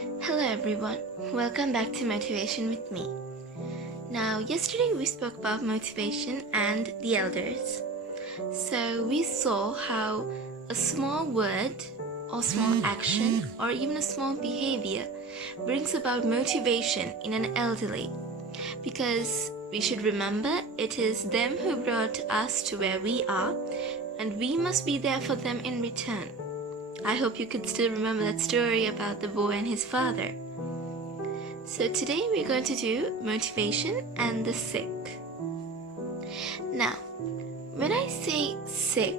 Hello everyone, welcome back to Motivation with me. Now, yesterday we spoke about motivation and the elders. So, we saw how a small word or small action or even a small behavior brings about motivation in an elderly. Because we should remember it is them who brought us to where we are, and we must be there for them in return. I hope you could still remember that story about the boy and his father. So today we're going to do motivation and the sick. Now, when I say sick,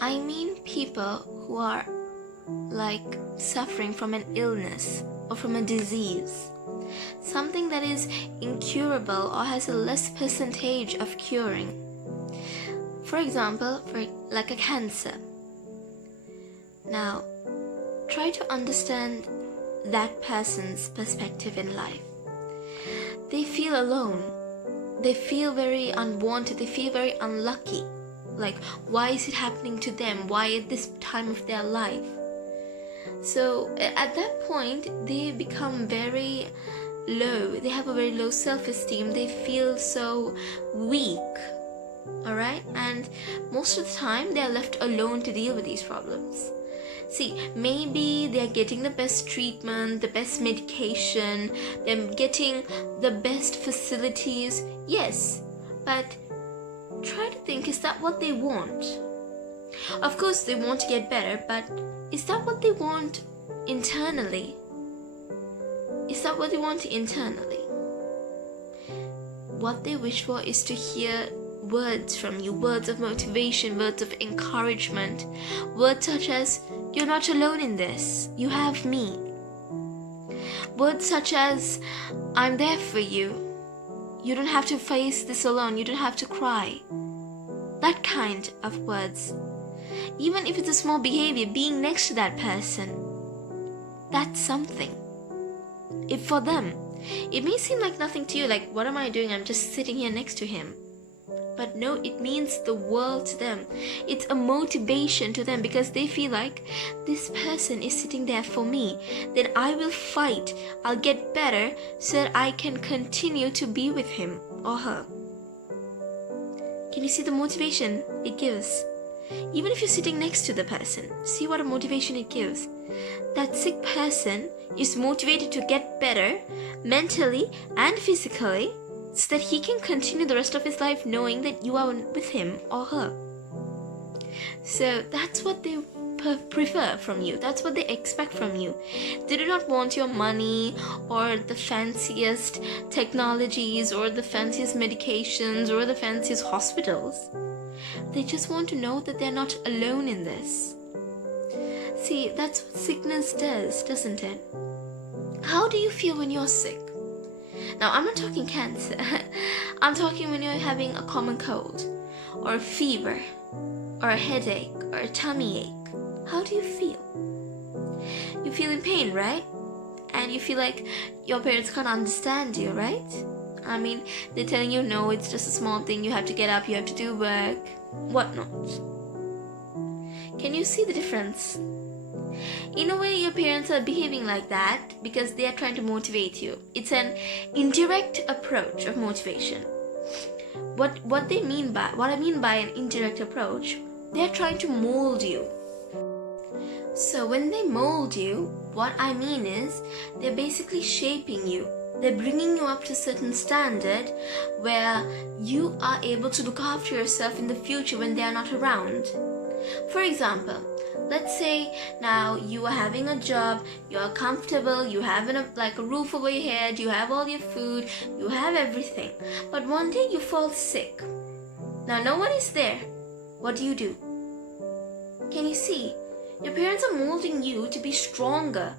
I mean people who are suffering from an illness or from a disease. Something that is incurable or has a less percentage of curing. For example, like a cancer. Now, try to understand that person's perspective in life. They feel alone. They feel very unwanted. They feel very unlucky. Like, why is it happening to them? Why at this time of their life? So, at that point, they become very low. They have a very low self-esteem. They feel so weak. Alright? And most of the time, they are left alone to deal with these problems. See, maybe they're getting the best treatment, the best medication, they're getting the best facilities. Yes, but try to think, is that what they want? Of course, they want to get better, but is that what they want internally? Is that what they want internally? What they wish for is to hear words from you, words of motivation, words of encouragement, words such as, "You're not alone in this, you have me." Words such as, "I'm there for you, you don't have to face this alone, you don't have to cry." That kind of words. Even if it's a small behavior, being next to that person, that's something. If for them, it may seem like nothing to you, like, what am I doing? I'm just sitting here next to him. But no, it means the world to them. It's a motivation to them because they feel like this person is sitting there for me. Then I will fight. I'll get better so that I can continue to be with him or her. Can you see the motivation it gives? Even if you're sitting next to the person, see what a motivation it gives. That sick person is motivated to get better mentally and physically, so that he can continue the rest of his life knowing that you are with him or her. So that's what they prefer from you. That's what they expect from you. They do not want your money or the fanciest technologies or the fanciest medications or the fanciest hospitals. They just want to know that they're not alone in this. See, that's what sickness does, doesn't it? How do you feel when you're sick? Now, I'm not talking cancer. I'm talking when you're having a common cold, or a fever, or a headache, or a tummy ache. How do you feel? You feel in pain, right? And you feel like your parents can't understand you, right? I mean, they're telling you, no, it's just a small thing. You have to get up, you have to do work, whatnot. Can you see the difference? In a way, your parents are behaving like that because they are trying to motivate you. It's an indirect approach of motivation. What I mean by an indirect approach, they are trying to mold you. So when they mold you, what I mean is they're basically shaping you. They're bringing you up to a certain standard where you are able to look after yourself in the future when they are not around. For example, let's say now you are having a job, you are comfortable, you have a roof over your head, you have all your food, you have everything. But one day you fall sick. Now no one is there. What do? Can you see? Your parents are molding you to be stronger.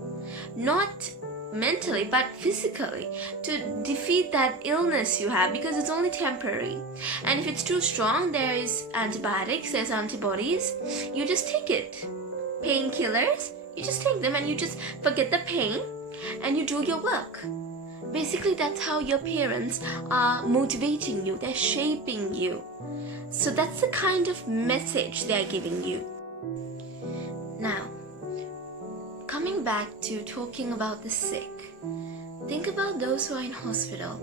Not mentally but physically, to defeat that illness you have, because it's only temporary. And if it's too strong, there is antibiotics, there's antibodies. You just take it. Painkillers, you just take them and you just forget the pain and you do your work. Basically, that's how your parents are motivating you. They're shaping you. So that's the kind of message they're giving you. Now, coming back to talking about the sick, think about those who are in hospital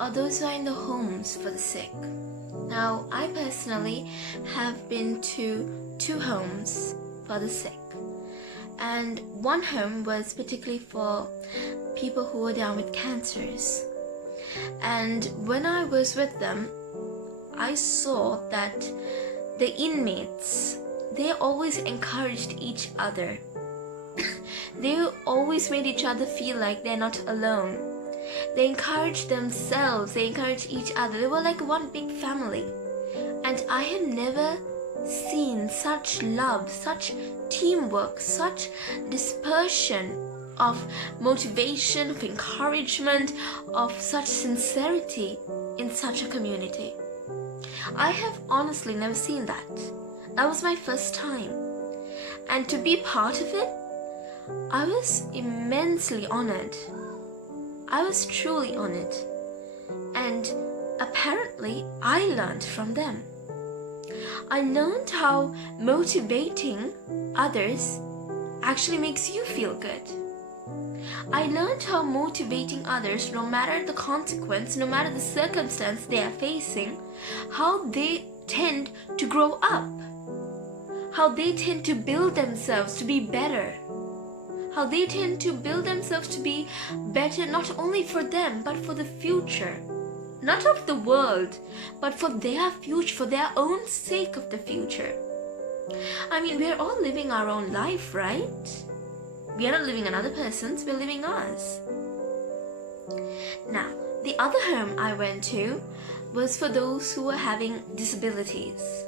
or those who are in the homes for the sick. Now, I personally have been to 2 homes for the sick, and one home was particularly for people who were down with cancers. And when I was with them, I saw that the inmates, they always encouraged each other. They always made each other feel like they're not alone. They encouraged themselves, they encouraged each other. They were like one big family. And I had never seen such love, such teamwork, such dispersion of motivation, of encouragement, of such sincerity in such a community. I have honestly never seen that. That was my first time. And to be part of it, I was immensely honored. I was truly honored. And apparently, I learned from them. I learned how motivating others actually makes you feel good. I learned how motivating others, no matter the consequence, no matter the circumstance they are facing, how they tend to grow up, how they tend to build themselves to be better, how they tend to build themselves to be better not only for them but for the future, not of the world, but for their future, for their own sake of the future. I mean, we're all living our own life, right? We are not living another person's, we're living ours. Now, the other home I went to was for those who were having disabilities.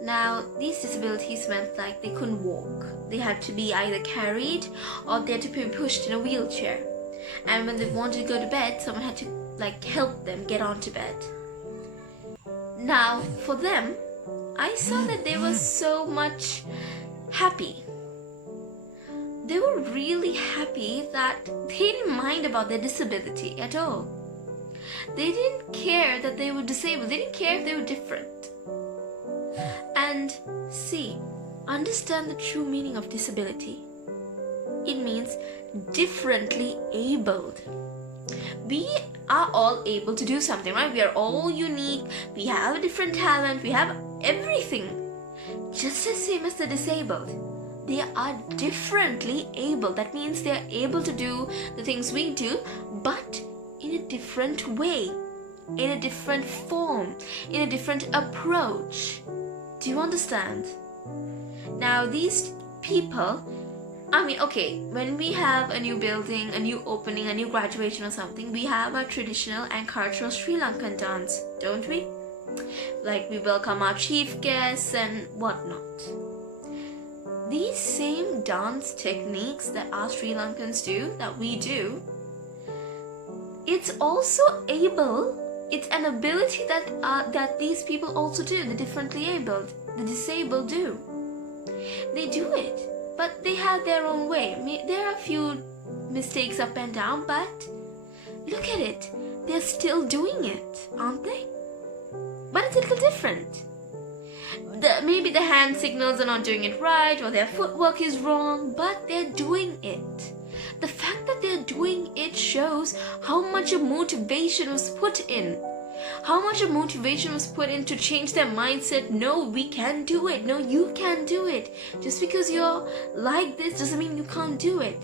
Now, these disabilities meant like they couldn't walk. They had to be either carried or they had to be pushed in a wheelchair. And when they wanted to go to bed, someone had to like help them get onto bed. Now, for them, I saw that they were so much happy. They were really happy that they didn't mind about their disability at all. They didn't care that they were disabled. They didn't care if they were different. And see, understand the true meaning of disability. It means differently abled. We are all able to do something, right? We are all unique. We have a different talent. We have everything. Just the same as the disabled. They are differently able. That means they are able to do the things we do, but in a different way, in a different form, in a different approach. Do you understand? Now, these people, I mean, okay, when we have a new building, a new opening, a new graduation or something, we have our traditional and cultural Sri Lankan dance, don't we? Like we welcome our chief guests and whatnot. These same dance techniques that our Sri Lankans do, that we do, it's also it's an ability that these people also do, the differently abled, the disabled do. They do it, but they have their own way. There are a few mistakes up and down, but look at it. They're still doing it, aren't they? But it's a little different. Maybe the hand signals are not doing it right, or their footwork is wrong, but they're doing it. The fact that they're doing it shows how much of motivation was put in. How much of motivation was put in to change their mindset. No, we can do it. No, you can do it. Just because you're like this doesn't mean you can't do it.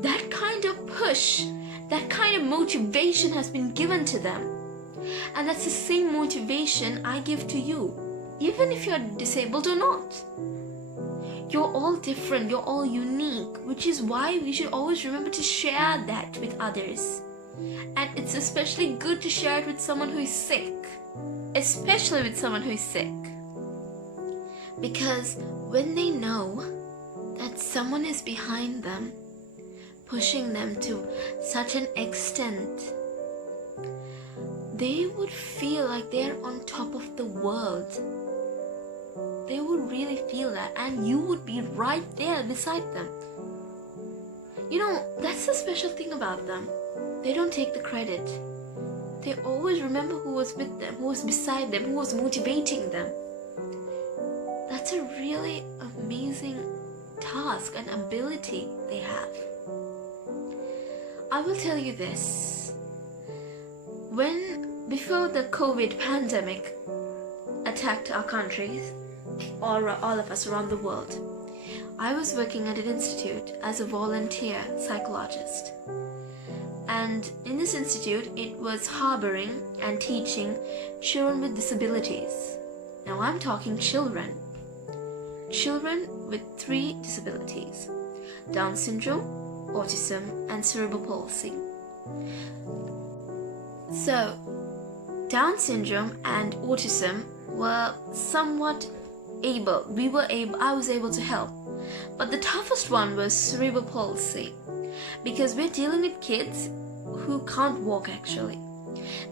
That kind of push, that kind of motivation has been given to them. And that's the same motivation I give to you. Even if you're disabled or not. You're all different, you're all unique, which is why we should always remember to share that with others. And it's especially good to share it with someone who is sick. Especially with someone who is sick. Because when they know that someone is behind them, pushing them to such an extent, they would feel like they're on top of the world. They would really feel that, and you would be right there beside them. You know, that's the special thing about them. They don't take the credit. They always remember who was with them, who was beside them, who was motivating them. That's a really amazing task and ability they have. I will tell you this. Before the COVID pandemic attacked our countries, or all of us around the world, I was working at an institute as a volunteer psychologist. And in this institute, it was harboring and teaching children with disabilities. Now I'm talking children. Children with 3 disabilities: Down syndrome, autism, and cerebral palsy. So, Down syndrome and autism were somewhat able. I was able to help. But the toughest one was cerebral palsy, because we're dealing with kids who can't walk actually.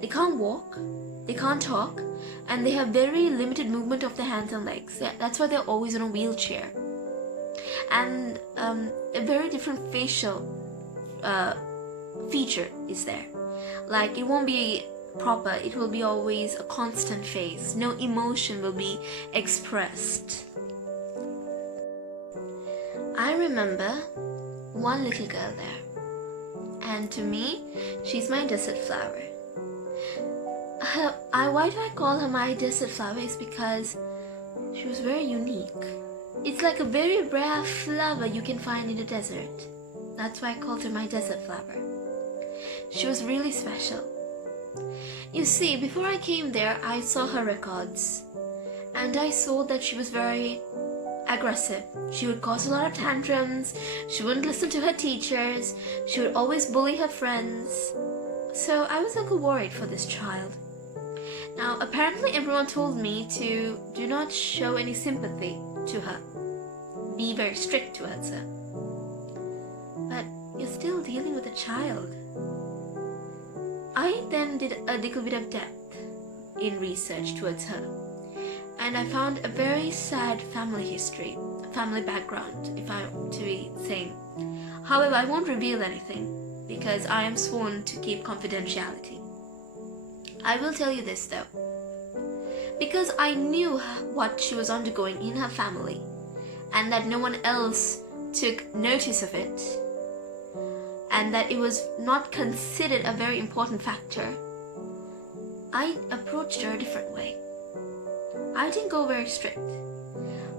They can't walk, they can't talk, and they have very limited movement of their hands and legs. That's why they're always in a wheelchair. And a very different facial feature is there. Like, it won't be proper, it will be always a constant face. No emotion will be expressed. I remember one little girl there, and to me, she's my desert flower. Why do I call her my desert flower is because she was very unique. It's like a very rare flower you can find in the desert. That's why I called her my desert flower. She was really special. You see, before I came there, I saw her records, and I saw that she was very aggressive. She would cause a lot of tantrums, she wouldn't listen to her teachers, she would always bully her friends. So I was a little worried for this child. Now, apparently everyone told me to do not show any sympathy to her. Be very strict towards her. But you're still dealing with a child. I then did a little bit of depth in research towards her, and I found a very sad family history, family background, if I am to be saying. However, I won't reveal anything because I am sworn to keep confidentiality. I will tell you this though, because I knew what she was undergoing in her family and that no one else took notice of it, and that it was not considered a very important factor. I approached her a different way. I didn't go very strict.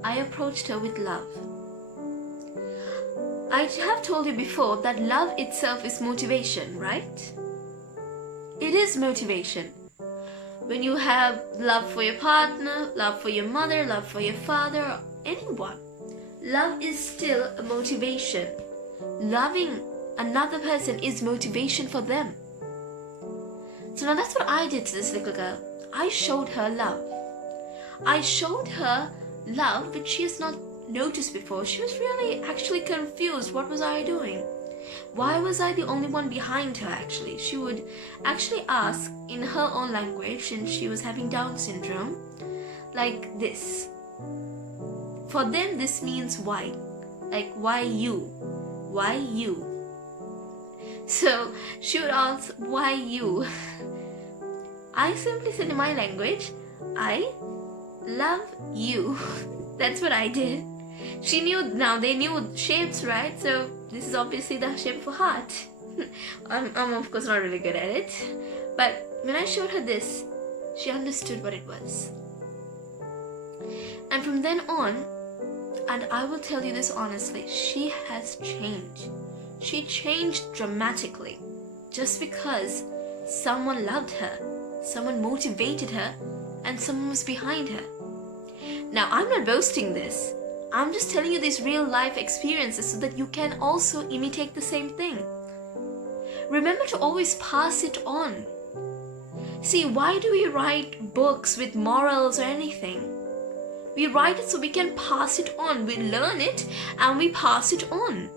I approached her with love. I have told you before that love itself is motivation, right? It is motivation. When you have love for your partner, love for your mother, love for your father, or anyone, love is still a motivation. Loving another person is motivation for them. So now that's what I did to this little girl. I showed her love. I showed her love which she has not noticed before. She was really actually confused. What was I doing? Why was I the only one behind her actually? She would actually ask in her own language, and she was having Down syndrome, like this. For them this means why. Like, why you? Why you? So she would ask, why you? I simply said in my language, I love you. That's what I did. She knew, now they knew shapes, right? So this is obviously the shape of a heart. I'm of course not really good at it, but when I showed her this, she understood what it was. And from then on, and I will tell you this honestly, she has changed. She changed dramatically just because someone loved her, someone motivated her, and someone was behind her. Now, I'm not boasting this. I'm just telling you these real life experiences so that you can also imitate the same thing. Remember to always pass it on. See, why do we write books with morals or anything? We write it so we can pass it on. We learn it and we pass it on.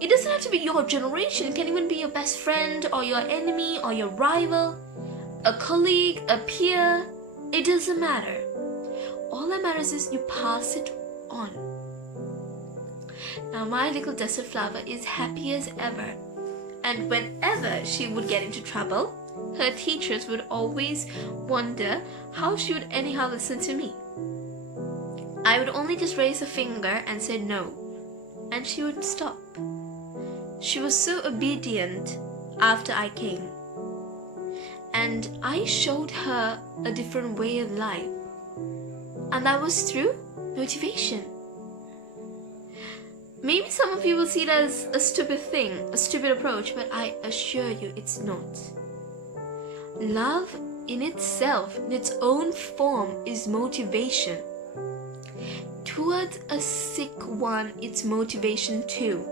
It doesn't have to be your generation. It can even be your best friend or your enemy or your rival, a colleague, a peer. It doesn't matter. All that matters is you pass it on. Now my little desert flower is happy as ever. And whenever she would get into trouble, her teachers would always wonder how she would anyhow listen to me. I would only just raise a finger and say no. and she would stop. She was so obedient after I came. And I showed her a different way of life. And that was through motivation. Maybe some of you will see it as a stupid thing, a stupid approach, but I assure you it's not. Love in itself, in its own form, is motivation. Towards a sick one, it's motivation too.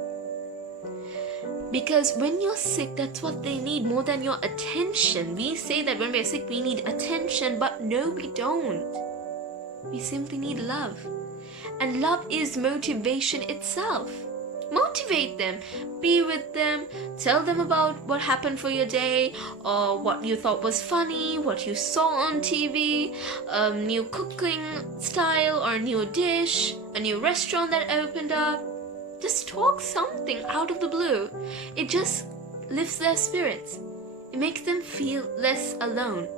Because when you're sick, that's what they need more than your attention. We say that when we're sick, we need attention, but no, we don't. We simply need love. And love is motivation itself. Motivate them. Be with them. Tell them about what happened for your day, or what you thought was funny, what you saw on TV, a new cooking style or a new dish, a new restaurant that opened up. Just talk something out of the blue. It just lifts their spirits. It makes them feel less alone.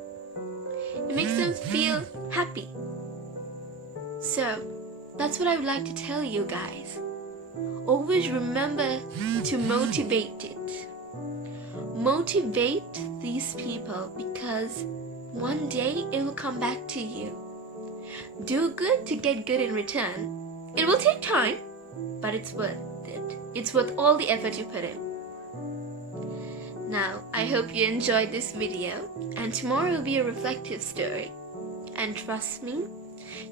It makes them feel happy. So, that's what I would like to tell you guys. Always remember to motivate it. Motivate these people, because one day it will come back to you. Do good to get good in return. It will take time, but it's worth it. It's worth all the effort you put in. Now, I hope you enjoyed this video, and tomorrow will be a reflective story. And trust me,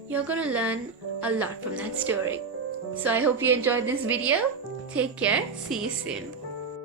you're gonna learn a lot from that story. So I hope you enjoyed this video. Take care. See you soon.